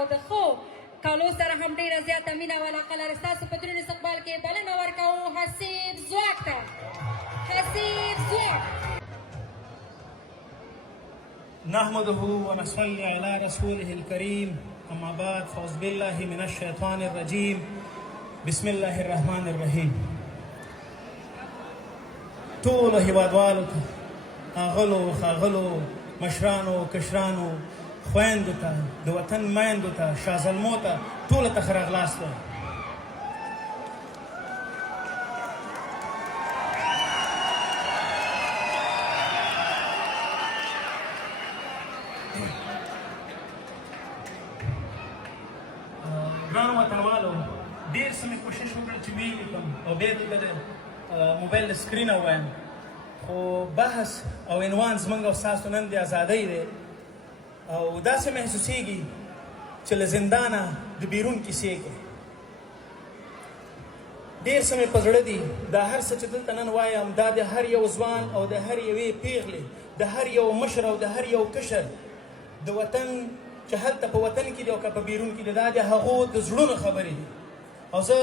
او د ښو کالو سره هم ډېره زیاته مینه او علاقه لري. ستاسو په دروند استقبال کې بلنه ورکوو حسیب ځواک ته. حسیب ځواک. نحمده ونصلي على رسوله الكريم أما بعد فأعوذ بالله من الشيطان الرجيم بسم الله الرحمن الرحيم. ټولو هیوادوالو ته آغلو ښاغلو مشرانو کشرانو خویندو ته د وطن میندو ته شازلمو ته ټولو ته ښه راغلاست وایم. ګرانو وطنوالو ډېر څه مې کوشش وکړ چې ویې لیکم او بیا دلته د موبایل د سکرینه ووایم، خو بحث او عنوان زموږ او ستاسو نن د ازادۍ دی او داسې محسوسېږي چې له زندانه د بیرون کیسې کوي. ډېر څه مې په زړه دي. دا هر څه چې دلته نن وایم دا د هر یو ځوان او د هر یوې پیغلې د هر یو مشر او د هر یو کشر د وطن چې هلته په وطن کې دي او که په بیرون کې دي دا د هغو د زړونو خبرې دي. او زه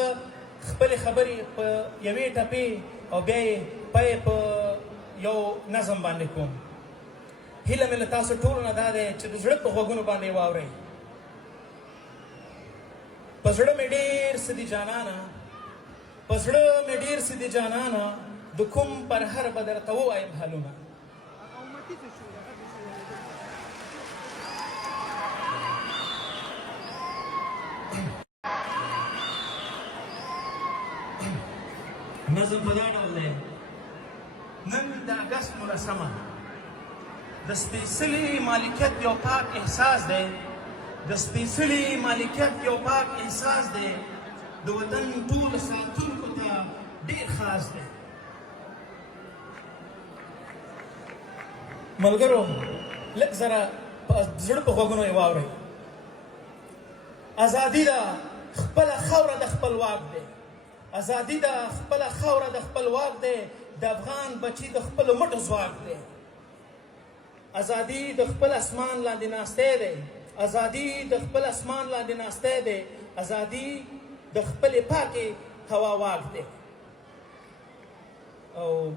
خپلې خبرې په یوې ټپې او بیا یې پای په یو نظم باندې کوم. هیله مې له تاسو ټولو نه دا دی چې د زړه په غوږونو باندې واورئ. په زړه مې ډېر څه دي جانانه، په زړه مې ډېر څه دي جانانه، د کوم پر هر به درته ووایم حالونه. نظم په دا ډول دی. نن د اګست 19 د سپېڅلي مالکیت یو پاک احساس دی. د سپېڅلي مالکیت یو پاک احساس دی. د وطن ټولو ساتونکو ته ډېر خاص دی. ملګرو لږ ذره زړه په غوږونو یې واورئ. ازادي ده خپله خاوره د خپل واک دی. ازادي ده خپله خاوره د خپل واک دی. د افغان بچي د خپلو مټو ځواک دی. ازادي د خپل اسمان لاندې ناستی دی. ازادي د خپل اسمان لاندې ناستی دی. ازادي د خپلې پاکې هوا واک دی. او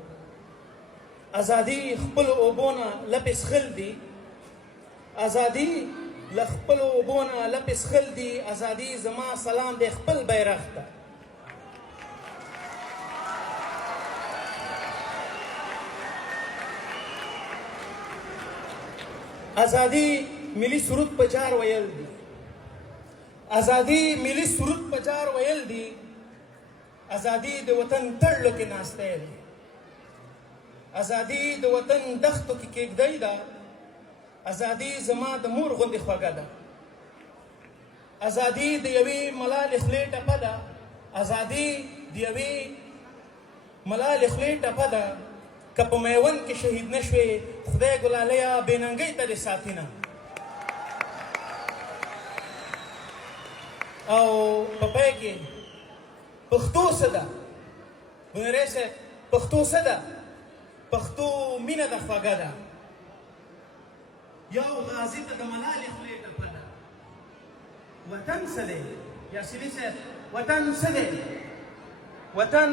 ازادي خپلو اوبو نه لپې څښل دي. ازادي له خپلو اوبو نه لپې څښل دي. ازادي زما سلام دی خپل بیرغ ته. ازادي ملي سرود په جار ویل دي. ازادي ملي سرود په جار ویل دي. ازادي د وطن تړلو کې ناستی دی. ازادي د وطن دښتو کې کېږدۍ ده. ازادي زما د مور غوندې خوږه ده. ازادي د یوې ملالې خولې ټپه ده. ازادي د یوې ملالې خولې ټپه ده. که په میوند کې شهید نه شوې خدای ګلاليه بې ننګۍ ته دې ساتینه. او په پای کې پښتو څه ده؟ بنری صاحب پښتو څه ده؟ پښتو مینه ده خوږه ده. یو غازي ته د ملالې خولې ټپه ده. وطن څه دی؟ یاسیني صاحب وطن څه دی؟ وطن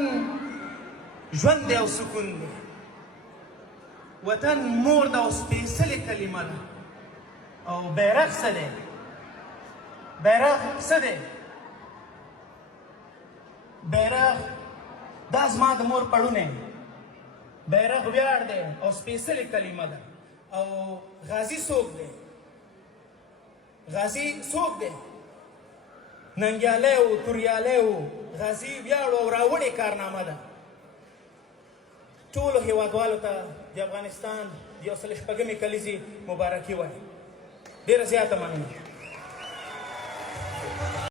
ژوند دی او سکون دی. وطن مور ده او سپېڅلې کلمه ده. او بیرغ څه دی؟ بیرغ څه دی؟ بیرغ دا زما د مور پړونی. بیرغ ویاړ دی او سپېڅلې کلمه ده. او غازي څوک دی؟ غازي څوک دی؟ ننګیالی و توریالی و غازي ویاړ او راوړې کارنامه ده. ټولو هیوادوالو ته د افغانستان د 106مې کلیزې مبارکي وایم. ډېره زیاته مننه.